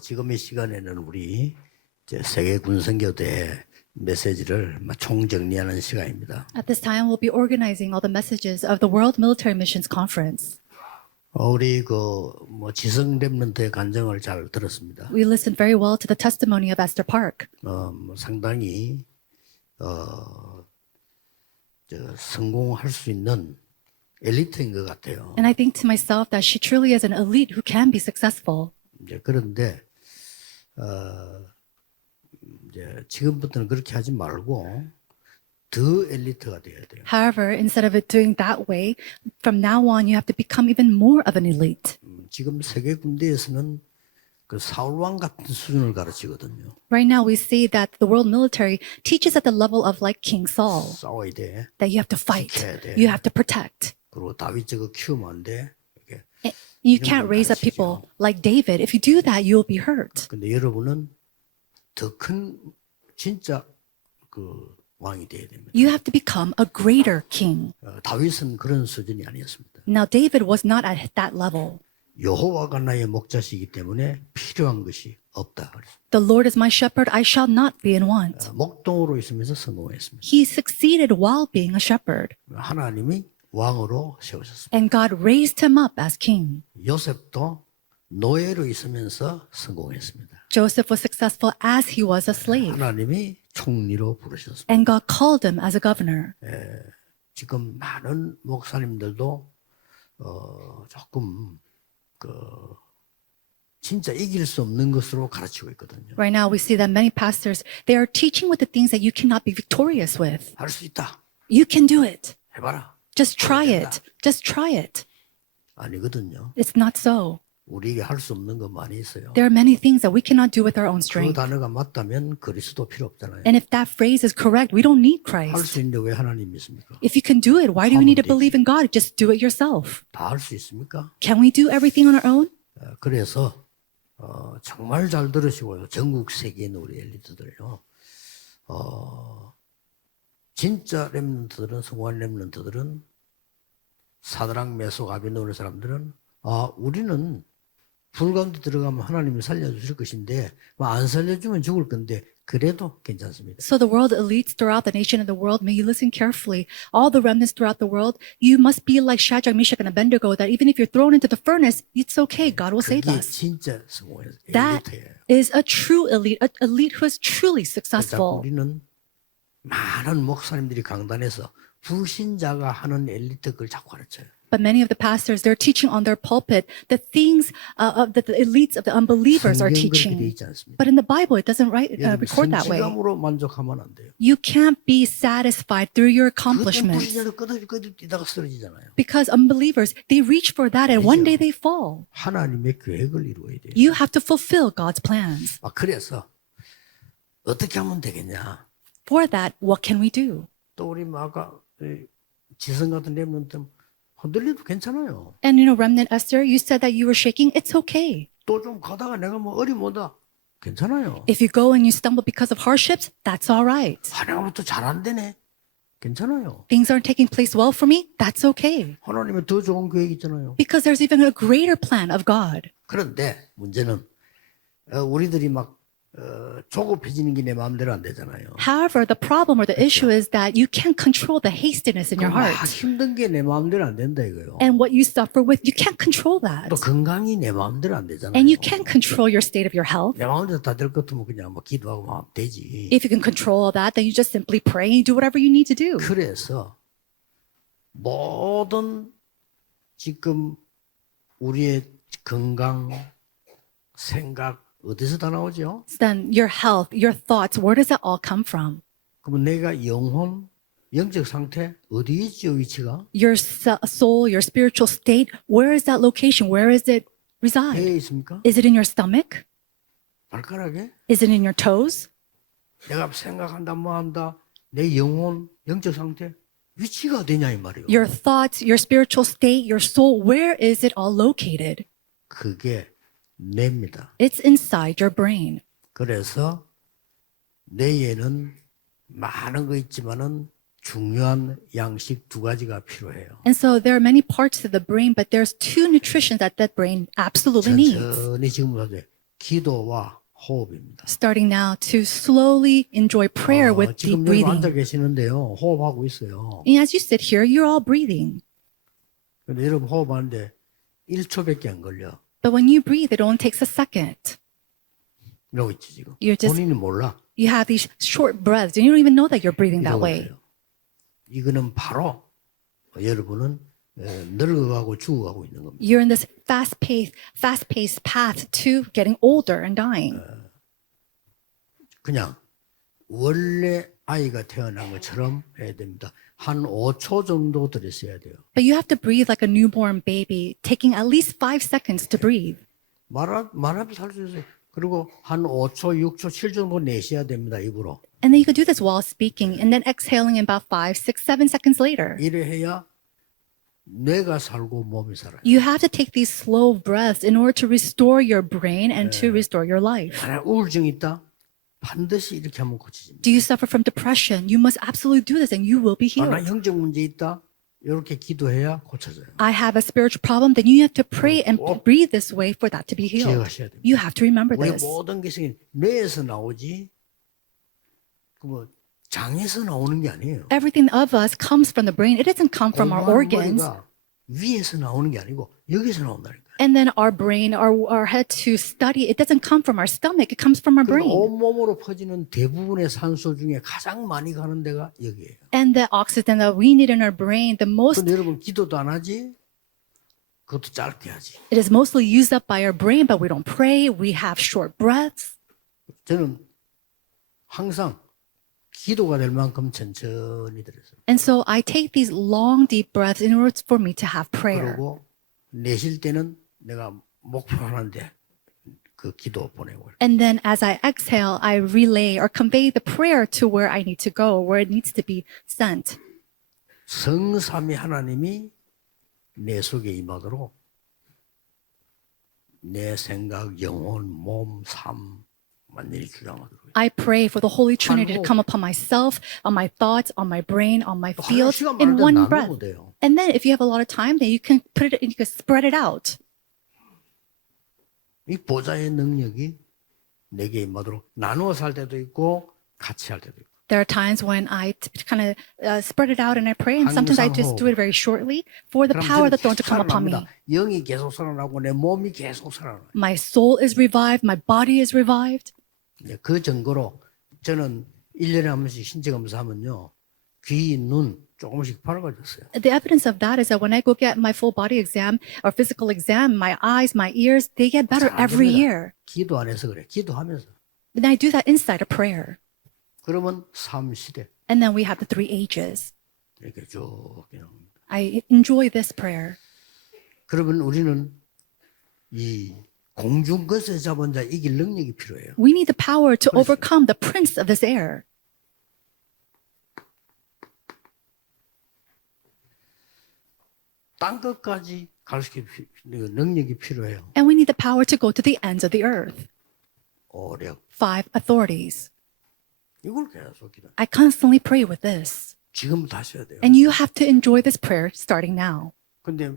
지금 이 시간에는 우리 이제 세계 군선교대 메시지를 총정리하는 시간입니다. At this time, we'll be organizing all the messages of the World Military Missions Conference. 우리 지성 렘넌트의 간증을 잘 들었습니다. We listened very well to the testimony of Esther Park. 상당히 성공할 수 있는 엘리트인 것 같아요. And I think to myself that she truly is an elite who can be successful. 이제 그런데 이제 지금부터는 그렇게 하지 말고 더 엘리트가 돼야 돼요. However, instead of it doing that way, from now on you have to become even more of an elite. 지금 세계 군대에서는 그 사울왕 같은 수준을 가르치거든요. Right now we see that the world military teaches at the level of like King Saul, 싸워야 돼. that you have to fight, 지켜야 돼. you have to protect. 그리고 다윗 저거 키우면 안 돼. 이렇게. You can't raise up people like David. If you do that, you'll be hurt. 근데 여러분은 더 큰 진짜 왕이 돼야 됩니다. You have to become a greater king. 다윗은 그런 수준이 아니었습니다. Now, David was not at that level. 여호와가 나의 목자시기 때문에 필요한 것이 없다. The Lord is my shepherd, I shall not be in want. 목동으로 있으면서 성공했습니다. He succeeded while being a shepherd, 하나님이 왕으로 세우셨습니다. and God raised him up as king. 요셉도 노예로 있으면서 성공했습니다. Joseph was successful as he was a slave, 하나님이 총리로 부르셨습니다. and God called him as a governor. 지금 많은 목사님들도 조금 진짜 이길 수 없는 것으로 가르치고 있거든요. Right now, we see that many pastors, they are teaching with the things that you cannot be victorious with. 할 수 있다. You can do it. 해봐라. Just try it. Just try it. 아니거든요. It's not so. 우리에게 할 수 없는 거 많이 있어요. There are many things that we cannot do with our own 그 strength. 단어가 맞다면 그리스도 필요 없잖아요. And if that phrase is correct, we don't need 할 Christ. 수 있는데 왜 하나님 믿습니까? If you can do it, why do you need to 하면 되지. believe in God? Just do it yourself. 다 할 수 있습니까? Can we do everything on our own? 그래서 정말 잘 들으시고요. 전국 세계에 있는 우리 엘리트들요. 진짜 렘넌트들은 성공한 렘넌트들은 사드락 메속 아벤노는 사람들은 우리는 불 가운데 들어가면 하나님이 살려주실 것인데 안 살려주면 죽을 건데 그래도 괜찮습니다. So the world elites throughout the nation of the world, may you listen carefully. All the remnants throughout the world, you must be like Shadrach, Meshach, and Abednego, that even if you're thrown into the furnace, it's okay. God will save 그게 us. 진짜 성공한 That 엘리트예요. is a true elite, an elite who is truly 자꾸 successful. 우리는 많은 목사님들이 강단에서 불신자가 하는 엘리트 걸 자꾸 가르쳐요. But many of the pastors, they're teaching on their pulpit the things that the elites of the unbelievers are 성경 그렇게 돼 teaching. 있지 않습니다. But in the Bible, it doesn't record that way. 성취감으로 만족하면 안 돼요. You can't be satisfied through your 그때 accomplishments. 불신자도 끄덕끄덕 뛰다가 쓰러지잖아요. Because unbelievers, they reach for that and one day they fall. 하나님의 계획을 이루어야 돼요. You have to fulfill God's plans. 그래서 어떻게 하면 되겠냐? For that, what can we do? 또 우리 아까 지성 같은 렘넌트 흔들려도 괜찮아요. And Remnant Esther, you said that you were shaking. It's okay. 또 좀 가다가 내가 어림오다 괜찮아요. If you go and you stumble because of hardships, that's all right. 하나님부터 잘 안 되네. 괜찮아요. Things aren't taking place well for me, that's okay. 하나님의 더 좋은 계획이 있잖아요. Because there's even a greater plan of God. 그런데 문제는 우리들이 막 조급해지는 게 내 마음대로 안 되잖아요. However, the problem or the issue is that you can't control the hastiness in your 막 heart. 힘든 게 내 마음대로 안 된다 이거요. And what you suffer with, you can't control that. 또 건강이 내 마음대로 안 되잖아요. And you can't control your state of your health. 내 마음대로 다 될 것 같으면 그냥 기도하고 하면 되지. If you can control all that, then you just simply pray and do whatever you need to do. 그래서 모든 지금 우리의 건강, 생각 어디서 다 나오죠? Then your health, your thoughts, where does that all come from? 그러면 내가 영혼, 영적 상태 어디에 있죠 위치가? Your soul, your spiritual state, where is that location? Where is it reside? 배에 있습니까? Is it in your stomach? 발가락에? Is it in your toes? 내가 생각한다 뭐한다 내 영혼, 영적 상태 위치가 어디냐 이 말이에요. Your thoughts, your spiritual state, your soul, where is it all located? 그게 뇌입니다. It's inside your brain. 그래서 뇌에는 많은 거 있지만은 중요한 양식 두 가지가 필요해요. And so there are many parts to the brain, but there's two nutritions that brain absolutely needs. 천천히 지금 보세요. 기도와 호흡입니다. Starting now to slowly enjoy prayer with deep 지금 여기 앉아 breathing. 계시는데요. 호흡하고 있어요. And as you sit here, you're all breathing. 근데 여러분 호흡하는데 1초밖에 안 걸려. But when you breathe, it only takes a second. 이러고 있지 지금. You're just- 본인이 몰라. You have these short breaths, and you don't even know that you're breathing that 이러고 way. 있어요. 이거는 바로 여러분은 늙어가고 죽어가고 있는 겁니다. You're in this fast-paced path to getting older and dying. 그냥 원래 아이가 태어난 것처럼 해야 됩니다. 한 5초 정도 들으셔야 돼요. But you have to breathe like a newborn baby, taking at least 5 seconds to breathe. 말하면서 할 수 있어요. 그리고 한 5초, 6초, 7 정도 내셔야 됩니다. 입으로. And then you could do this while speaking, and then exhaling in about 5, 6, 7 seconds later. 이래 해야 뇌가 살고 몸이 살아요. You have to take these slow breaths in order to restore your brain and to restore your life. 만약 우울증이 있다? 반드시 이렇게 하면 고쳐집니다. Do you suffer from depression? You must absolutely do this and you will be 나 healed. 영적 문제 있다? 이렇게 기도해야 고쳐져요. I have a spiritual problem, then you have to pray and breathe this way for that to be healed. 기억하셔야 됩니다. You have to remember 우리 this. 모든 것이 뇌에서 나오지 그 장에서 나오는 게 아니에요. Everything of us comes from the brain. It doesn't come from our 공부하는 organs. 머리가 위에서 나오는 게 아니고 여기서 나온다니까. And then our brain, our head to study, it doesn't come from our stomach. It comes from our brain. 온몸으로 퍼지는 대부분의 산소 중에 가장 많이 가는 데가 여기예요. And the oxygen that we need in our brain, the most, 근데 여러분 기도도 안 하지? 그것도 짧게 하지. it is mostly used up by our brain, but we don't pray. We have short breaths. 저는 항상 기도가 될 만큼 천천히 들었어요. And so I take these long, deep breaths in order for me to have prayer. 그리고 내쉴 때는 내가 목표하는데 그 기도 보내고. And then as I exhale, I relay or convey the prayer to where I need to go, where it needs to be sent. 성삼위 하나님이 내 속에 임하도록 내 생각, 영혼, 몸, 삶 완전히 주장하도록. I pray for the Holy Trinity to come upon myself, on my thoughts, on my brain, on my fields 시간 in 많은데 one breath. 나누면 돼요. And then if you have a lot of time, then you can put it, you can spread it out. 이 보좌의 능력이 내게 임하도록 나누어서 할 때도 있고 같이 할 때도 있고. There are times when I kind of spread it out and I pray, and sometimes I just do it very shortly for the power of the throne to come upon me. 영이 계속 살아나고 내 몸이 계속 살아나요. My soul is revived, my body is revived. 그 증거로 저는 1년에 한 번씩 신체 검사하면요. 귀, 눈 조금씩 밝아졌어요. The evidence of that is that when I go get my full body exam or physical exam, my eyes, my ears, they get better 잘 every 됩니다. year. 기도 안 해서 그래. 기도하면서. And I do that inside of prayer. 그러면 삼시대 And then we have the 3 ages. 이렇게 쭉 그냥. I enjoy this prayer. 그러면 우리는 이 공중 것에 잡은 자 이길 능력이 필요해요. We need the power to overcome the prince of this air. 땅 끝까지 갈 수 있는 능력이 필요해요. And we need the power to go to the ends of the earth. 오력. 5 authorities. 이걸 계속 기도. I constantly pray with this. 지금부터 하셔야 돼요. And you have to enjoy this prayer starting now. 근데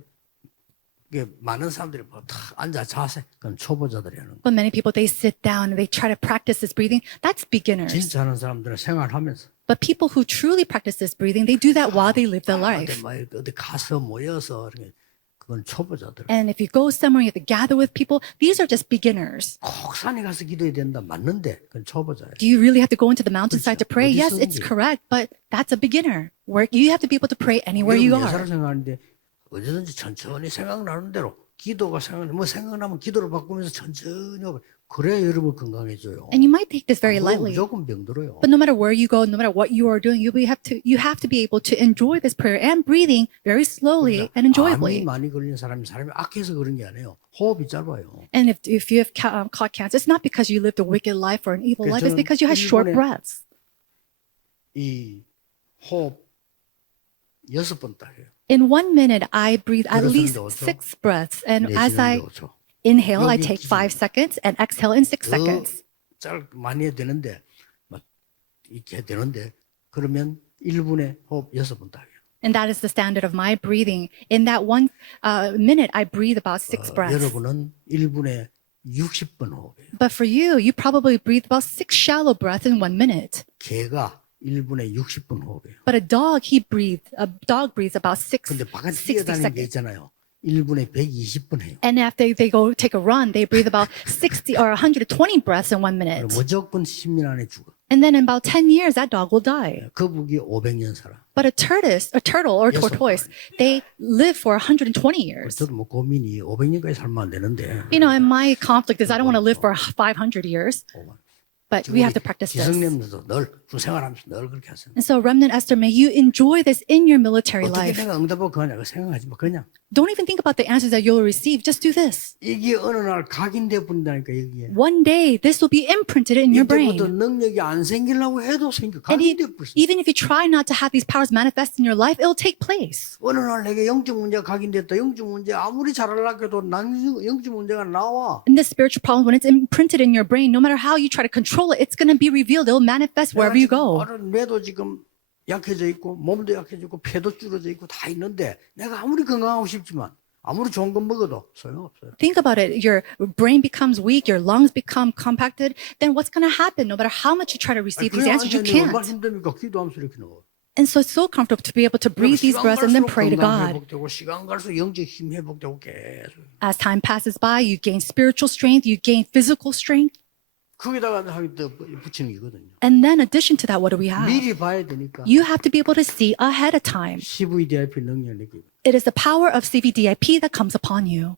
이게 많은 사람들이 다 앉아 자세. 그건 초보자들이 하는 거. But many people, they sit down and they try to practice this breathing. That's beginners. 진짜 하는 사람들은 생활하면서. But people who truly practice this breathing, they do that while they live their life. 어디 가서 모여서 이렇게 그건 초보자들. And if you go somewhere, you have to gather with people. These are just beginners. 꼭 산에 가서 기도해야 된다 맞는데 그건 초보자예요. Do you really have to go into the mountainside to pray? 어디 Yes, it's 쓰는지. correct, but that's a beginner. Where you have to be able to pray anywhere you 예사를 are. 생각하는데 어디든지 천천히 생각나는 대로 기도가 생각나면 기도를 바꾸면서 천천히 하고 그래야 여러분 건강해져요. And you might take this very 안 그러면 lightly. 무조건 병들어요. But no matter where you go, no matter what you are doing, you have to be able to enjoy this prayer and breathing very slowly and 암이 enjoyably. 많이 걸린 사람이 악해서 그런 게 아니에요. 호흡이 짧아요. And if you have caught cancer, it's not because you lived a wicked life or an evil life. It's 저는 because you had short 일본에- breaths. 이 호흡 6번 딱 해요. In 1 minute, I breathe at 들어서는데 least 5초, 6 breaths. And as I 내쉬는데 5초. inhale, I 여기 take 기준이에요. 5 seconds and exhale in 6 seconds. 많이 해야 되는데 막 이렇게 해야 되는데 그러면 1분에 호흡 6번 딱 해요. And that is the standard of my breathing. In that 1 minute, I breathe about 6 breaths. 여러분은 1분에 60번 호흡해요. But for you, you probably breathe about 6 shallow breaths in 1 minute. 개가 1분에 60번 호흡해요. But a dog breathes about 근데 바깥에 60 뛰어다니는 게 seconds. 있잖아요. 1분에 120번 해요. And after they go take a run, they breathe about 60 or 120 breaths in 1 minute. 무조건 10년 안에 죽어. And then in about 10 years, that dog will die. 거북이 500년 살아. But a turtle or Yes, tortoise, they live for 120 years. 저도 뭐 고민이 500년까지 살면 안 되는데. You know, and my conflict is I don't want to live for 500 years, but we have to practice this. 기성렘들도 늘 생활하면서 늘 그렇게 하세요. And so, remnant Esther, may you enjoy this in your military 어떻게 life. 내가 응답하고 그냥 생각하지 마. 그냥 Don't even think about the answers that you'll receive. Just do this. 이게 어느 날 각인돼 버린다니까 여기에. One day, this will be imprinted in your brain. 이때부터 능력이 안 생기려고 해도 생겨. And 각인돼 버렸어. even if you try not to have these powers manifest in your life, it'll take place. 어느 날 내게 영적 문제가 각인됐다. 영적 문제 아무리 잘하려고 해도 난 영적 문제가 나와. And this spiritual problem, when it's imprinted in your brain, no matter how you try to control it, it's going to be revealed. It'll manifest wherever you go. 뇌도 지금 약해져 있고 몸도 약해져 있고 폐도 줄어져 있고 다 있는데 내가 아무리 건강하고 싶지만 아무리 좋은 거 먹어도 소용없어요. Think about it. Your brain becomes weak, your lungs become compacted. Then what's going to happen? No matter how much you try to receive these answers, you can't. 얼마나 힘듭니까? 기도하면서 이렇게 넣어. And so it's so comfortable to be able to breathe these breaths and then pray to God. 회복되고 시간 갈수록 영적 힘 회복되고 계속. As time passes by, you gain spiritual strength, you gain physical strength. 거기다가 또 붙이는 거거든요. And then, in addition to that, what do we have? 미리 봐야 되니까. You have to be able to see ahead of time. CVDIP 능력을 느끼고. It is the power of CVDIP that comes upon you.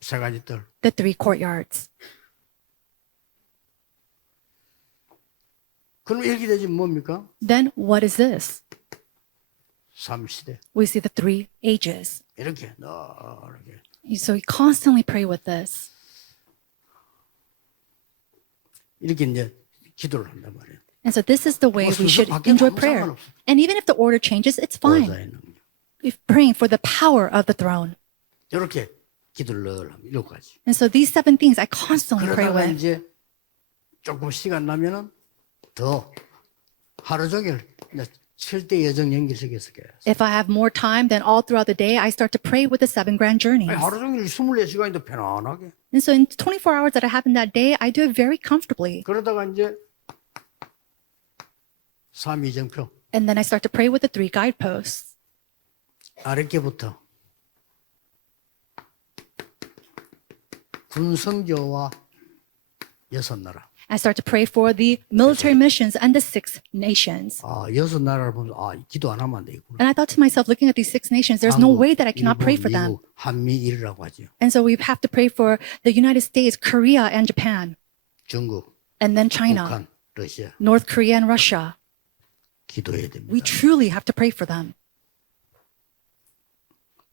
세 가지 뜰. The 3 courtyards. 그럼 이렇게 되지 뭡니까? Then, what is this? 3시대. We see the 3 ages. 이렇게 이렇게. So you constantly pray with this. 이렇게 이제 기도를 한단 말이에요. And so this is the way we should enjoy prayer. And even if the order changes, it's fine. 보호자의 능력. We're praying for the power of the throne. 이렇게 기도를 늘 하면 7가지. And so these 7 things I constantly pray 그러다가 with. 이제 조금 시간 나면은 더 하루 종일 7대 여정 연결시켜서 해요. If I have more time, then all throughout the day, I start to pray with the 7 grand journeys. 하루 종일 24시간인데 편안하게. And so in 24 hours that I have in that day, I do it very comfortably. 그러다가 이제 3이정표 And then I start to pray with the 3 guideposts. 아랫게부터 군성교와 6나라. I start to pray for the military missions and the 6 nations. 6나라를 보면서 기도 안 하면 안 되겠구나. And I thought to myself, looking at these 6 nations, there's no way that I cannot pray for them. 미국, 한미일이라고 하죠. And so we have to pray for the United States, Korea, and Japan. 중국, And then China, 북한, 러시아. North Korea, and Russia. 기도해야 됩니다. We truly have to pray for them.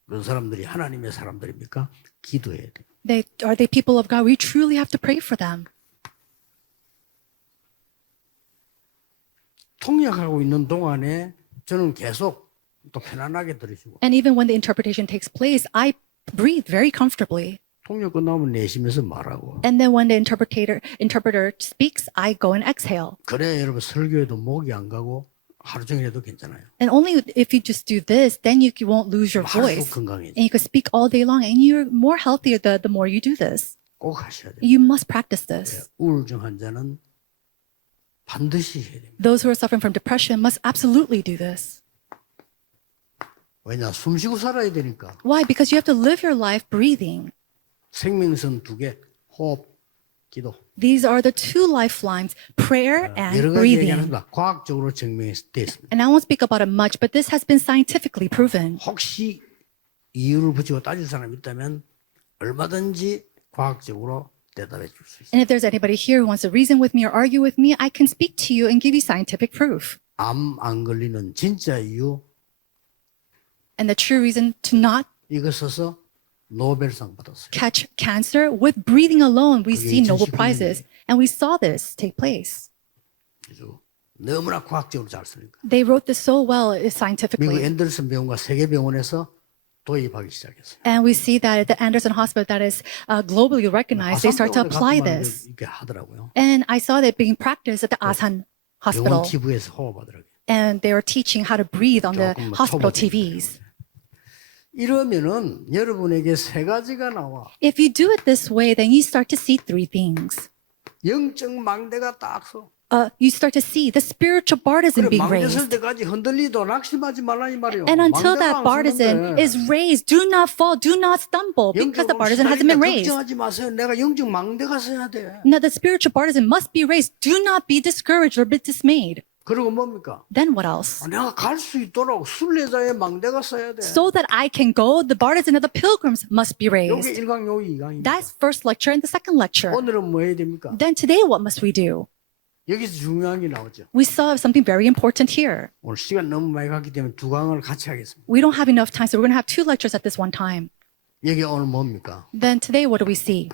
그런 사람들이 하나님의 사람들입니까? 기도해야 돼요. Are they people of God? We truly have to pray for them. 통역하고 있는 동안에 저는 계속 또 편안하게 들으시고 And even when the interpretation takes place, I breathe very comfortably. 통역 끝나면 내쉬면서 말하고 And then when the interpreter speaks, I go and exhale. 그래야 여러분 설교에도 목이 안 가고 하루 종일 해도 괜찮아요. And only if you just do this, then you won't lose your 할수록 voice. 건강해져. And you can speak all day long, and you're more healthier the more you do this. 꼭 하셔야 돼요. You must practice this. 우울증 환자는 반드시 해야 됩니다. Those who are suffering from depression must absolutely do this. 왜냐? 숨 쉬고 살아야 되니까. Why? Because you have to live your life breathing. 생명선 2개, 호흡, 기도. These are the 2 lifelines, prayer and 여러 가지 breathing. 얘기하는데 과학적으로 증명되어 있습니다. And I won't speak about it much, but this has been scientifically proven. 혹시 이유를 붙이고 따질 사람이 있다면 얼마든지 과학적으로 대답해 줄 수 있어요. And if there's anybody here who wants to reason with me or argue with me, I can speak to you and give you scientific proof. 암 안 걸리는 진짜 이유 And the true reason to not 이거 써서 노벨상 받았어요. catch cancer, with breathing alone, we 그게 see Nobel 2019 Prizes. And we saw this take place. 그래서 너무나 과학적으로 잘 쓰니까. They wrote this so well 미국 scientifically. 앤더슨 병원과 세계병원에서 도입하기 시작했어요. And we see that at the Anderson Hospital that is globally recognized, they start to apply this. 이렇게 하더라고요. And I saw that being practiced at the Asan 병원 Hospital. TV에서 호흡하더라고요. And they were teaching how to breathe on the 조금 hospital 초보적이에요. TVs. 이러면은 여러분에게 세 가지가 나와. If you do it this way, then you start to see three things. 영적 망대가 딱 서. You start to see the spiritual bartizan 그래 being 망대 설 raised. 때까지 흔들리도 낙심하지 말라 이 말이요. And until 망대가 that 안 bartizan 서는데 is raised, do not fall, do not stumble, because the 영적으로 bartizan hasn't been raised. 걱정하지 마세요. 내가 영적 망대가 서야 돼. Now the spiritual bartizan must be raised. Do not be discouraged or be dismayed. 그리고 뭡니까? Then what else? 내가 갈 수 있도록 순례자의 망대가 서야 돼. So that I can go, the bartizan of the pilgrims must be 요게 raised. 1강 요기 2강입니다. That's first lecture and the second lecture. 오늘은 뭐 해야 됩니까? Then today, what must we do? 여기서 중요한 게 나오죠. We saw something very important here. 오늘 시간 너무 많이 갔기 때문에 두 강을 같이 하겠습니다. We don't have enough time, so we're going to have two lectures at this one time. 여기 오늘 뭡니까? Then today, what do we see?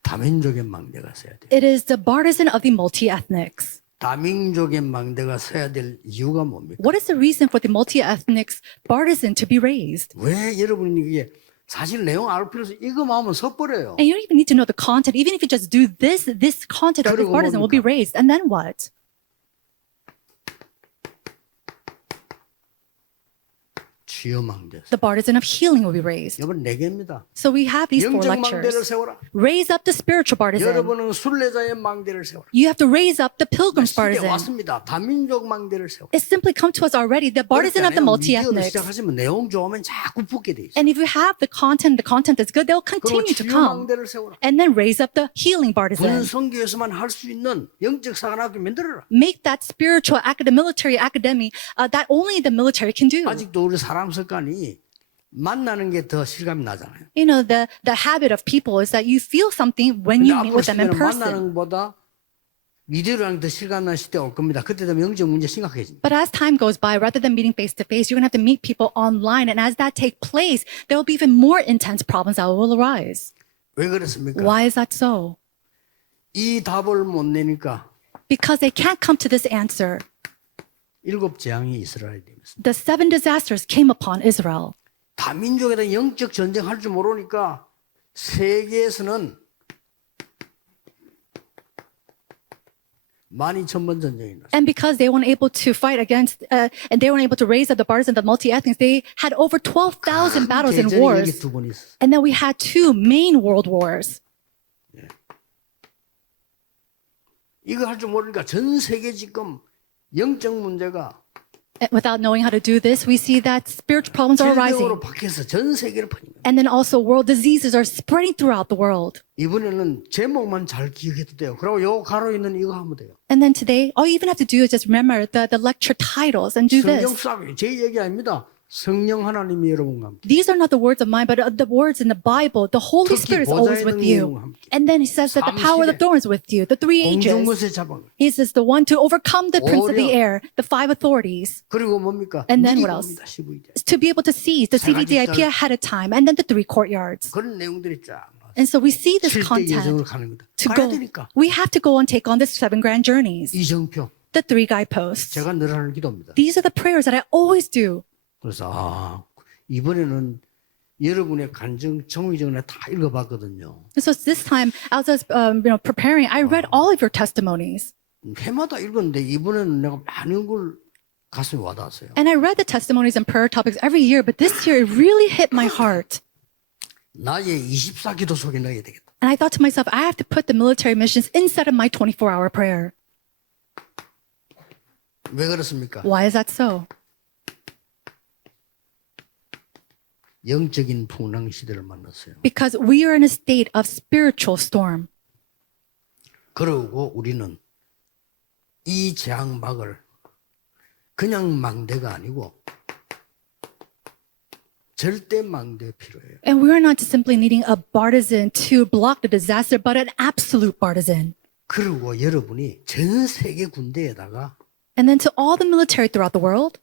다민족의 망대가 서야 돼. It is the bartizan of the multi-ethnics. 다민족의 망대가 서야 될 이유가 뭡니까? What is the reason for the multi-ethnics bartizan to be raised? 왜 여러분이 이게 사실 내용 알 필요 없어. 이거만 하면 섣버려요. And you don't even need to know the content. Even if you just do this content of this 그리고 bartizan will be 뭡니까? raised. And then what? 치유 망대. The bartizan of healing will be raised. 여러분 네 개입니다. So we have these four 영적 망대를 lectures. 세워라. Raise up the spiritual bartizan. 여러분은 순례자의 망대를 세워라. You have to raise up the pilgrim's 시대 bartizan. 왔습니다. 다민족 망대를 세워라. It's simply come to us already. The bartizan of the 미디어를 multi-ethnics. 시작하시면 내용 좋으면 자꾸 붙게 돼 있어요. And if you have the content is good, they'll 그리고 continue to 치유 come. 망대를 세워라. And then raise up the healing bartizan. 군성교에서만 할 수 있는 영적 사관학교 만들어라. Make that spiritual military academy that only the military can do. 아직도 우리 사람 습관이 만나는 게 더 실감이 나잖아요. You know, the habit of people is that you feel something when 근데 you meet 앞으로 with them in 시대는 person. 만나는 것보다 미디어랑 더 실감나는 시대가 올 겁니다. 그때 되면 영적 문제 심각해집니다. But as time goes by, rather than meeting face to face, you're going to have to meet people online. And as that takes place, there will be even more intense problems that will arise. 왜 그렇습니까? Why is that so? 이 답을 못 내니까 Because they can't come to this answer. 7 재앙이 이스라엘에 있습니다. The 7 disasters came upon Israel. 다민족에 대한 영적 전쟁할 줄 모르니까 세계에서는 12,000번 전쟁이 났어요. And because they weren't able to fight against, and they weren't able to raise up the bartizan, the multi-ethnics, they had over 12,000 battles and 대전이 여기 wars. 2번 있어요. And then we had 2 main world wars. 이거 할 줄 모르니까 전 세계 지금 영적 문제가 And without knowing how to do this, we see that spiritual problems are 질병으로 arising. 박혀서 전 세계를 퍼집니다. And then also world diseases are spreading throughout the world. 이번에는 제목만 잘 기억해도 돼요. 그리고 요 가로 있는 이거 하면 돼요. And then today, all you even have to do is just remember the lecture titles and do 성경 this. 싸움이 제 얘기 아닙니다. 성령 하나님이 여러분과 함께. These are not the words of mine, but the words in the Bible. The Holy 특히 Spirit is always 보좌의 with 능력과 you. 함께. And then he says that the power of the throne is with you. The 3 ages. 공중것의 자방. He says the one to overcome the prince of the 오령. air, the 5 authorities. 그리고 뭡니까? And then 미리 what else? 봅니다. 12대. Is to be able to see the 세 가지 CVDIP ahead of time. And then the 3 courtyards. 그런 내용들이 쫙 나와요. And so we see this 7대 예정을 content 가는 겁니다. to 가야 go. 되니까. We have to go and take on the 7 grand journeys. 이정표. The 3 guideposts. 제가 늘 하는 기도입니다. These are the prayers that I always do. 그래서 이번에는 여러분의 간증, 정의정을 다 읽어봤거든요. And so this time, as I was preparing, I read all of your testimonies. 해마다 읽었는데 이번에는 내가 많은 걸 가슴에 와닿았어요. And I read the testimonies and prayer topics every year, but this year it really hit my heart. 나의 24기도 속에 넣어야 되겠다. And I thought to myself, I have to put the military missions inside of my 24-hour prayer. 왜 그렇습니까? Why is that so? 영적인 풍랑 시대를 만났어요. Because we are in a state of spiritual storm. 그러고 우리는 이 재앙막을 그냥 망대가 아니고 절대 망대 필요해요. And we are not just simply needing a bartizan to block the disaster, but an absolute bartizan. 그리고 여러분이 전 세계 군대에다가 And then to all the military throughout the world,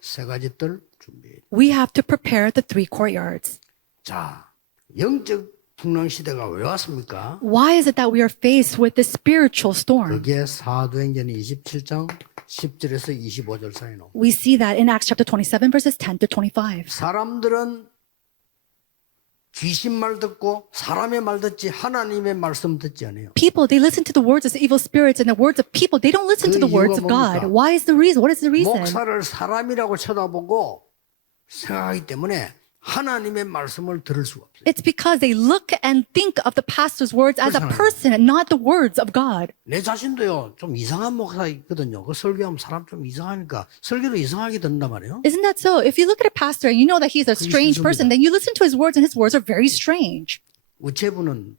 세 가지 뜰 준비해요. we have to prepare the 3 courtyards. 자, 영적 풍랑 시대가 왜 왔습니까? Why is it that we are faced with this spiritual storm? 그게 사도행전 27장 10절에서 25절 사이 나옵니다. We see that in Acts chapter 27, verses 10 to 25. 사람들은 귀신 말 듣고 사람의 말 듣지 하나님의 말씀 듣지 않아요. People, they listen to the words of evil spirits and the words of people. They don't listen to the words of God. Why is the reason? What is the reason? 목사를 사람이라고 쳐다보고 생각하기 때문에 하나님의 말씀을 들을 수가 없어요. It's because they look and think of the pastor's words as a person and not the words of God. 내 자신도요, 좀 이상한 목사이거든요. 그 설교하면 사람 좀 이상하니까 설교도 이상하게 듣는단 말이에요. Isn't that so? If you look at a pastor and you know that he's a strange person, then you listen to his words and his words are very strange. 우체부는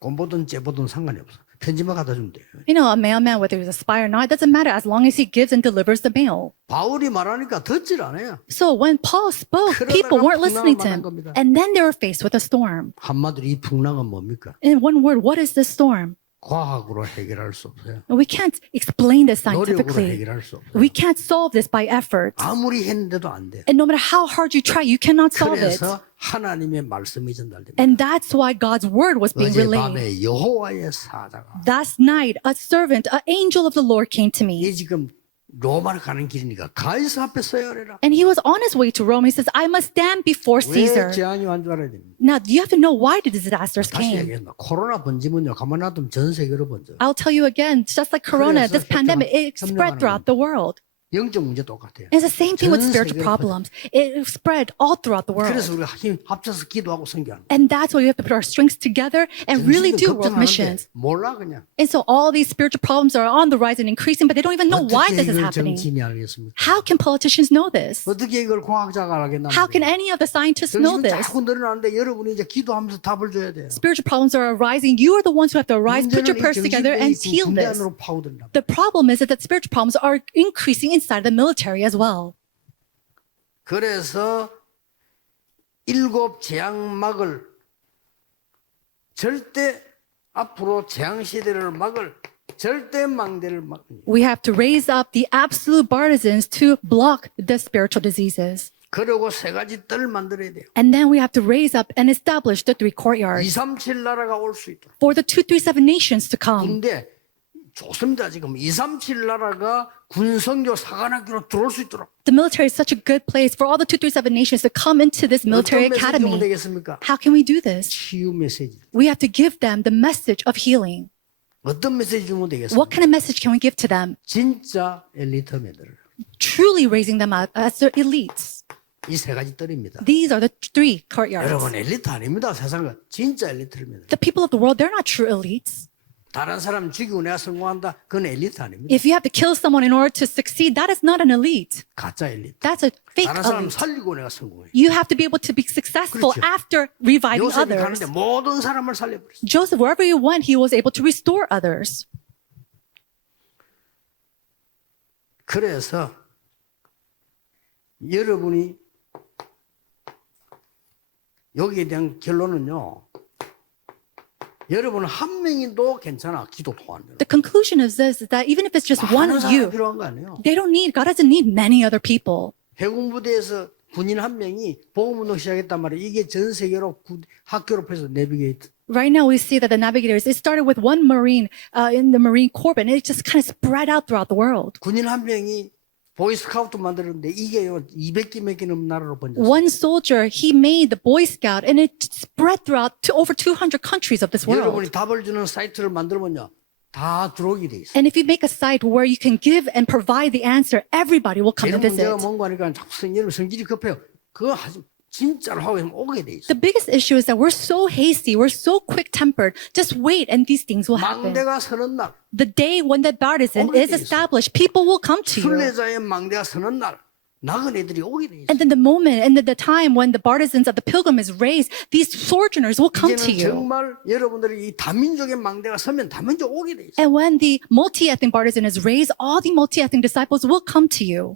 곰보든 째보든 상관이 없어. 편지만 갖다 주면 돼요. You know, a mailman, whether he's a spy or not, it doesn't matter as long as he gives and delivers the mail. 바울이 말하니까 듣질 않아요. So when Paul spoke, people weren't listening to him. And then they were faced with a storm. 한마디로 이 풍랑은 뭡니까? In one word, what is this storm? 과학으로 해결할 수 없어요. We can't explain this 노력으로 scientifically. 해결할 수 없어요. We can't solve this by effort. 아무리 했는데도 안 돼. And no matter how hard you try, you cannot solve it. 그래서 하나님의 말씀이 전달됩니다. And that's why God's word was being relayed. 어젯밤에 여호와의 사자가 Last night, a servant, an angel of the Lord came to me. 이 지금 로마를 가는 길이니까 가이사 앞에 서야 하리라. And he was on his way to Rome. He says, I must stand before 왜 Caesar. 재앙이 온 줄 알아야 됩니다. Now, you have to know why the disasters 다시 came. 얘기한다. 코로나 번지면요. 가만 놔두면 전 세계로 번져. I'll tell you again, just like Corona, 그래서 this pandemic, it 협력하는 spread throughout the world. 영적 문제 똑같아요. It's the same thing with 전 spiritual 세계로 problems. It spread all throughout the world. 그래서 우리가 힘 합쳐서 기도하고 선교하는 거예요. And that's why we have to put our strengths together and really do world missions. 몰라 그냥. And so all these spiritual problems are on the rise and increasing, but they don't even know why 어떻게 this is 이걸 happening. 정치인이 알겠습니까? How can politicians know this? 어떻게 이걸 과학자가 알겠나? How can any of the scientists know 정신은 this? 자꾸 늘어나는데 여러분이 이제 기도하면서 답을 줘야 돼요. Spiritual problems are arising. You are the ones who have to arise, put your prayers together, and heal 군대 this. 안으로 파고든다. The problem is that spiritual problems are increasing inside the military as well. 그래서 일곱 재앙막을 절대 앞으로 재앙 시대를 막을 절대 망대를 막. We have to raise up the absolute partisans to block the spiritual diseases. 그리고 세 가지 뜰 만들어야 돼요. And then we have to raise up and establish the three courtyards 237 나라가 올 수 있도록. for the 237 nations to come. 근데 좋습니다. 지금 237 나라가 군성교 사관학교로 들어올 수 있도록. The military is such a good place for all the 237 nations to come into this military 어떤 메시지가 academy. 되겠습니까? How can we do this? 치유 메시지. We have to give them the message of healing. 어떤 메시지 주면 되겠습니까? What kind of message can we give to them? 진짜 엘리트매들. Truly raising them out as their elites. 이 세 가지 뜰입니다. These are the three courtyards. 여러분 엘리트 아닙니다. 세상은 진짜 엘리트입니다. The people of the world, they're not true elites. 다른 사람 죽이고 내가 성공한다. 그건 엘리트 아닙니다. If you have to kill someone in order to succeed, that is not an elite. 가짜 엘리트. That's a fake 다른 사람 elite. 살리고 내가 성공해. You have to be able to be successful 그렇죠. after reviving 요셉이 others. 가는데 모든 사람을 살려버렸어. Joseph, wherever he went, he was able to restore others. 그래서 여러분이 여기에 대한 결론은요. 여러분 한 명이도 괜찮아. 기도 통하는. The conclusion of this is that even if it's just one 많은 of 사람이 you, 필요한 거 아니에요. God doesn't need many other people. 해군부대에서 군인 한 명이 복음운동 시작했단 말이에요. 이게 전 세계로 학교로 해서 내비게이트. Right now, we see that the navigators, it started with one Marine in the Marine Corps, and it just kind of spread out throughout the world. 군인 한 명이 보이스카우트 만들었는데 이게 200개 몇 개 넘는 나라로 번졌어요. One soldier, he made the Boy Scout, and it spread throughout to over 200 countries of this world. 여러분이 답을 주는 사이트를 만들면요. 다 들어오게 돼 있어요. And if you make a site where you can give and provide the answer, everybody will come and 이런 visit. 문제가 뭔가 하니까 자꾸 여러분 성질이 급해요. 그거 하지 진짜로 하고 있으면 오게 돼 있어요. The biggest issue is that we're so hasty, we're so quick-tempered. Just wait, and these things will happen. 망대가 서는 날, The day when the Bartizan is established, people will come to you. 순례자의 망대가 서는 날, 나그네들이 오게 돼 있어요. And then the moment and the time when the partisans of the pilgrim is raised, these sojourners will come to 이제는 you. 정말 여러분들이 이 다민족의 망대가 서면 다민족 오게 돼 있어요. And when the multi-ethnic partisan is raised, all the multi-ethnic disciples will come to you.